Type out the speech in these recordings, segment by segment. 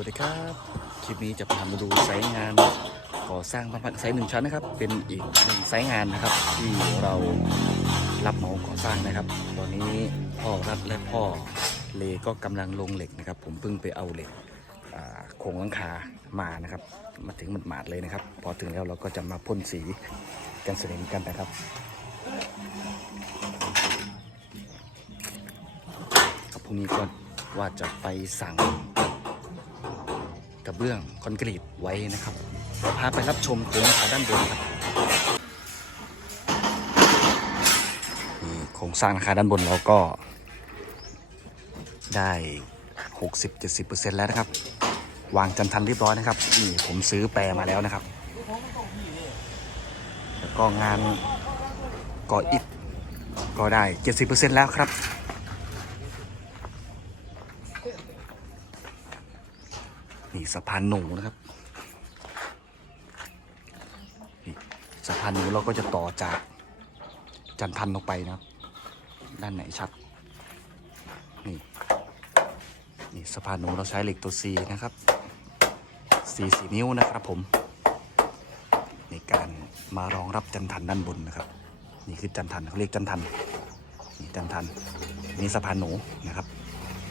วัสดีครับ คลิปนี้จะพามาดูไซต์งานก่อสร้างบ้านพักไซต์หนึ่งชั้นนะครับ เป็นอีกหนึ่งไซต์งานนะครับ ที่เรารับเหมาก่อสร้างนะครับ ตอนนี้พ่อรัฐและพ่อเลก็กำลังลงเหล็กนะครับ ผมเพิ่งไปเอาเหล็กโครงหลังคามานะครับ มาถึงหมาดๆเลยนะครับ พอถึงแล้วเราก็จะมาพ่นสีกันสนิมกันนะครับครับพรุ่งนี้ก็ว่าจะไปสั่ง เบื้องคอนกรีตไว้นะครับเดี๋ยวพาไปรับชมโครงหลังด้านบนครับนี่โครงสร้างหลังคาด้านบนเราก็ได้ 60-70%แล้วนะครับ วางจันทันเรียบร้อยนะครับ นี่ผมซื้อแปรมาแล้วนะครับ แล้วก็งานก่ออิฐก็ได้ 70%แล้วครับ นี่สะพานหนูนะครับนี่สะพานหนูเราก็จะต่อจากจันทันออกไปนะครับ ด้านไหนชัด นี่นี่สะพานหนูเราใช้เหล็กตัว C นะครับ C สีนิ้วนะครับผม ในการมารองรับจันทันด้านบนนะครับ นี่คือจันทันเขาเรียกจันทันนี่จันทันนี่สะพานหนูนะครับ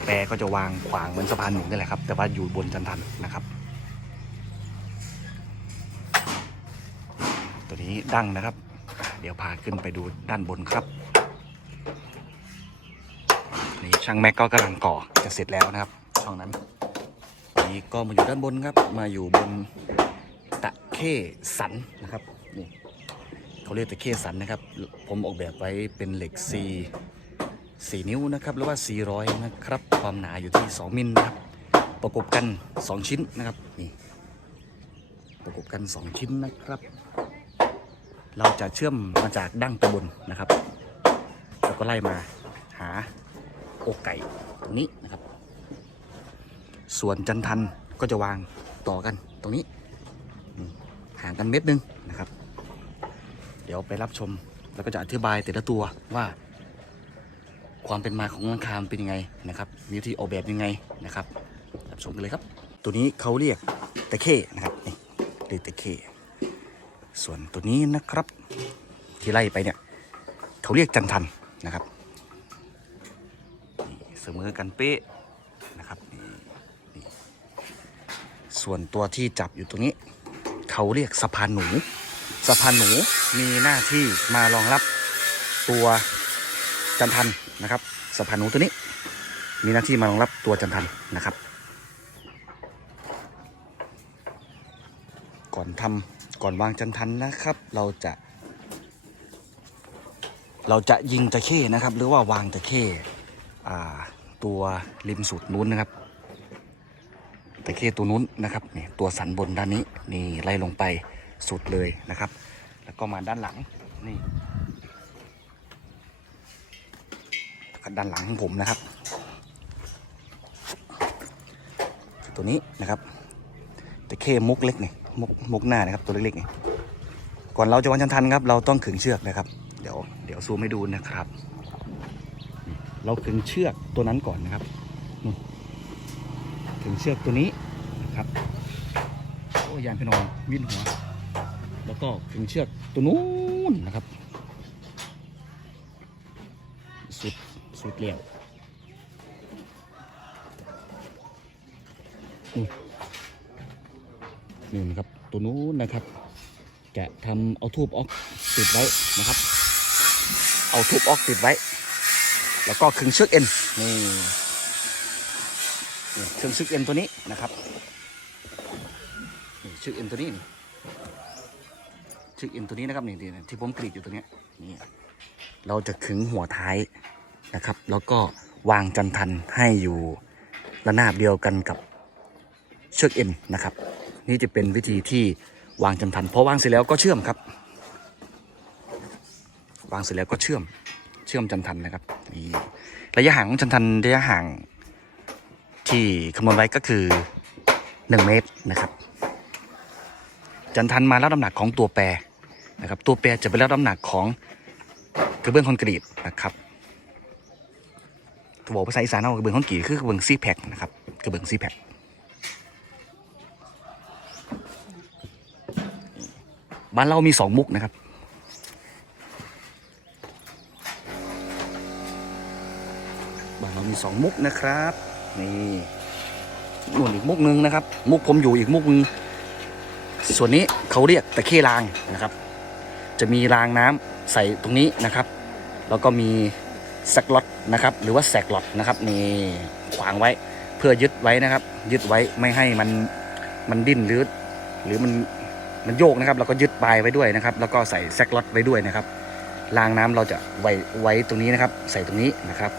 แปรก็จะวางขวางเหมือนสะพานหนุนนี่แหละครับ แต่ว่าอยู่บนจันทันนะครับ ตัวนี้ดั้งนะครับ เดี๋ยวพาขึ้นไปดูด้านบนครับนี่ช่างแม็กก็กำลังก่อจะเสร็จแล้วนะครับ ช่องนั้นนี่ก็มาอยู่ด้านบนครับ มาอยู่บนตะเข้สันนะครับนี่เขาเรียกตะเข้สันนะครับ ผมออกแบบไว้เป็นเหล็กซี 4 นิ้วนะครับหรือว่า 400 นะครับ ความหนาอยู่ที่ 2 มิลนะครับ ประกบกัน 2 ชิ้นนะครับนี่ประกบกัน 2 ชิ้นนะครับ เราจะเชื่อมมาจากดั้งตะบนนะครับแล้วก็ไล่มาหาอกไก่ตรงนี้นะครับ ส่วนจันทันก็จะวางต่อกันตรงนี้ห่างกันเม็ดหนึงนะครับ เดี๋ยวไปรับชมแล้วก็จะอธิบายแต่ละตัวว่า ความเป็นมาของหลังคาเป็นยังไงนะครับมีวิธีออกแบบยังไงนะครับรับชมกันเลยครับ ตัวนี้เขาเรียกตะเข้นะครับนี่เรียกตะเข้ส่วนตัวนี้นะครับ ที่ไล่ไปเนี่ยเขาเรียกจันทันนะครับนี่เสมอกันเป๊ะนะครับนี่นี่ส่วนตัวที่จับอยู่ตรงนี้ เขาเรียกสะพานหนูสะพานหนูมีหน้าที่มารองรับตัว จันทันนะครับสะพานหนูตัวนี้ มีหน้าที่มารองรับตัวจันทันนะครับ ก่อนทำก่อนวางจันทันนะครับ เราจะ เราจะยิงตะเข้นะครับ หรือว่าวางตะเข้ตัวริมสุดนู้นนะครับตะเข้ตัวนู้นนะครับนี่ตัวสันบนด้านนี้นี่ไล่ลงไปสุดเลยนะครับ แล้วก็มาด้านหลังนี่ ด้านหลังของผมนะครับ ตัวนี้นะครับตะเข้มุกเล็กนี่มุกมุกหน้านะครับตัวเล็กๆนี่ก่อนเราจะวันชันทันครับ เราต้องขึงเชือกนะครับ เดี๋ยวเดี๋ยวซูมให้ดูนะครับ เราขึงเชือกตัวนั้นก่อนนะครับขึงเชือกตัวนี้นะครับโอ้ยานพนองวิ่นหัวแล้วก็ขึงเชือกตัวนู้นนะครับ สุด สุดเลี้ยวนี่นะครับตัวนู้นนะครับ จะทำเอาทูบออกติดไว้นะครับ เอาทูบออกติดไว้ แล้วก็ขึงเชือกเอ็นนี่นี่ขึงเชือกเอ็นตัวนี้นะครับนี่เชือกเอ็นตัวนี้นี่เชือกเอ็นตัวนี้นะครับนี่ที่ผมกรีดอยู่ตรงนี้นี่เราจะขึงหัวท้าย นะครับ แล้วก็วางจันทันให้อยู่ระนาบเดียวกันกับเชือกเอ็นนะครับ นี่จะเป็นวิธีที่วางจันทันพอวางเสร็จแล้วก็เชื่อมครับ วางเสร็จแล้วก็เชื่อมเชื่อมจันทันนะครับนี่ระยะห่างของจันทันระยะห่างที่คำนวณไว้ก็คือ 1 เมตรนะครับ จันทันมาแล้วน้ำหนักของตัวแปรนะครับ ตัวแปรจะไปแล้วน้ำหนักของกระเบื้องคอนกรีตนะครับ บอกภาษาอีสานเอากระเบื้องข้องกี่คือกระเบื้องซีแพคนะครับกระเบื้องซีแพคบ้านเรามีสองมุกนะครับบ้านเรามีสองมุกนะครับนี่นู่นอีกมุกนึงนะครับ มุกผมอยู่อีกมุกนึงส่วนนี้เขาเรียกตะเค้รางนะครับ จะมีรางน้ำใส่ตรงนี้นะครับ แล้วก็มี แซกล็อตนะครับ หรือว่าแซกล็อตนะครับนี่ขวางไว้เพื่อยึดไว้นะครับ ยึดไว้ไม่ให้มันมันดิ้นหรือ หรือมันมันโยกนะครับแล้วก็ยึดปลายไว้ด้วยนะครับ แล้วก็ใส่แซกล็อตไว้ด้วยนะครับรางน้ำเราจะไว้ไว้ตรงนี้นะครับ ใส่ตรงนี้นะครับ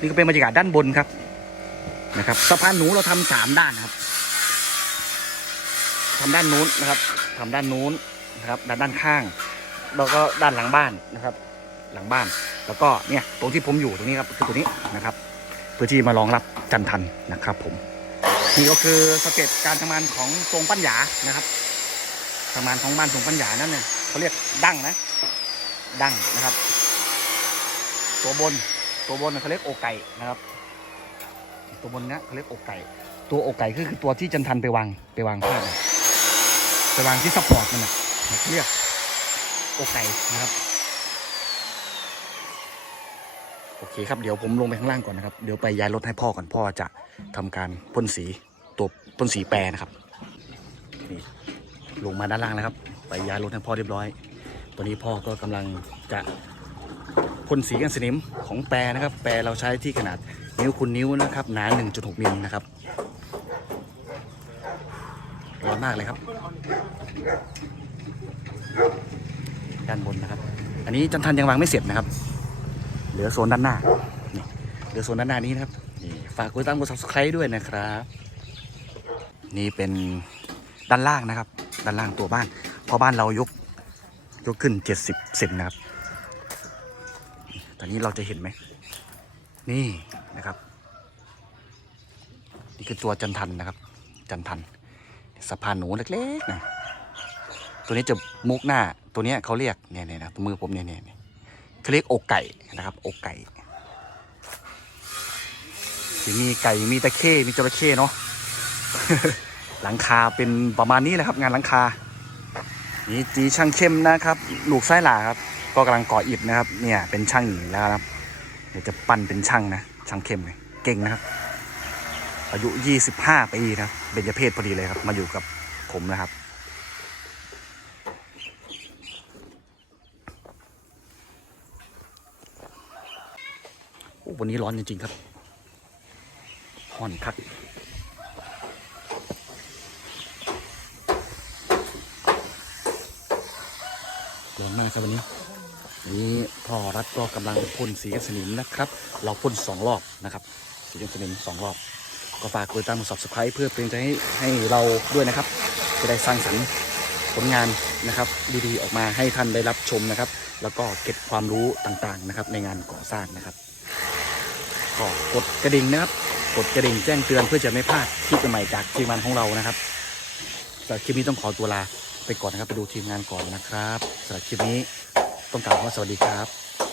นี่ก็เป็นบรรยากาศด้านบนครับนะครับสะพานหนูเราทำสามด้านนะครับทำด้านนู้นนะครับทำด้านนู้นนะครับ ด้านด้านข้าง แล้วก็ด้านหลังบ้านนะครับ หลังบ้าน แล้วก็เนี่ยตรงที่ผมอยู่ตรงนี้ครับคือตัวนี้นะครับ เพื่อที่มารองรับจันทันนะครับ ผมนี่ก็คือสเก็ตการทำงานของทรงปัญญานะครับทำงานของบ้านทรงปัญญานั่นเนี่ยเขาเรียกดั้งนะ ดั้งนะครับ ตัวบนตัวบนเขาเรียกอกไก่นะครับ ตัวบนเนี้ยเขาเรียกอกไก่ตัวอกไก่ก็คือตัวที่จันทันไปวางไปวางพาดน่ะไปวางที่ซัพพอร์ตมันนะเขาเรียก อกไก่นะครับ โอเคครับเดี๋ยวผมลงไปข้างล่างก่อนนะครับ เดี๋ยวไปย้ายรถให้พ่อก่อนพ่อจะทำการพ่นสีตัวพ่นสีแปรนะครับนี่ลงมาด้านล่างแล้วครับ ไปย้ายรถให้พ่อเรียบร้อย ตอนนี้พ่อก็กำลังจะพ่นสีกันสนิมของแปรนะครับ แปรเราใช้ที่ขนาดนิ้วคุณนิ้วนะครับ หนา 1.6มิลนะครับร้อนมากเลยครับานบนนะครับ อันนี้จันทันยังวางไม่เสร็จนะครับ เหลือโซนด้านหน้านี่เหลือโซนด้านหน้านี้นะครับนี่ฝากกดติดตามกด subscribe ด้วยนะครับ นี่เป็นด้านล่างนะครับ ด้านล่างตัวบ้านเพราะบ้านเรายกยกขึ้น 70เซนนะครับ ตอนนี้เราจะเห็นไหม นี่นะครับ นี่คือตัวจันทันนะครับ จันทันสะพานหนูเล็กๆนะ ตัวนี้จะมุกหน้า ตัวเนี้ยเขาเรียกเนี่ยเนี่ยนะตัวมือผมเนี่ยเนี่ยเนี่ยเขาเรียกอกไก่นะครับ อกไก่ที่มีไก่มีตะเข้มีจระเข้เนาะหลังคาเป็นประมาณนี้แหละครับ งานหลังคานี่จีช่างเข้มนะครับลูกไส้หลาครับ ก็กำลังก่ออิฐนะครับ เนี่ยเป็นช่างหญิงแล้วครับเดี๋ยวจะปั้นเป็นช่างนะช่างเข้มเลยเก่งนะครับ อายุ 25ปีนะครับเบญจเพศพอดีเลยครับ มาอยู่กับผมนะครับ วันนี้ร้อนจริง ๆ ครับห่อนคักร้อนมากครับวันนี้ นี่พ่อรัฐก็กำลังพ่นสีสนิมนะครับ เราพ่นสองรอบนะครับ สีสนิมสองรอบ ก็ฝากกดติดตามกด subscribe เพื่อเป็นใจให้ให้เราด้วยนะครับ จะได้สร้างสรรค์ผลงานนะครับดีๆออกมาให้ท่านได้รับชมนะครับ แล้วก็เก็บความรู้ต่างๆนะครับในงานก่อสร้างนะครับ ก็กดกระดิ่งนะครับ กดกระดิ่งแจ้งเตือนเพื่อจะไม่พลาดคลิปใหม่จากทีมงานของเรานะครับสำหรับคลิปนี้ต้องขอตัวลาไปก่อนนะครับไปดูทีมงานก่อนนะครับสำหรับคลิปนี้ต้องกล่าวว่าสวัสดีครับ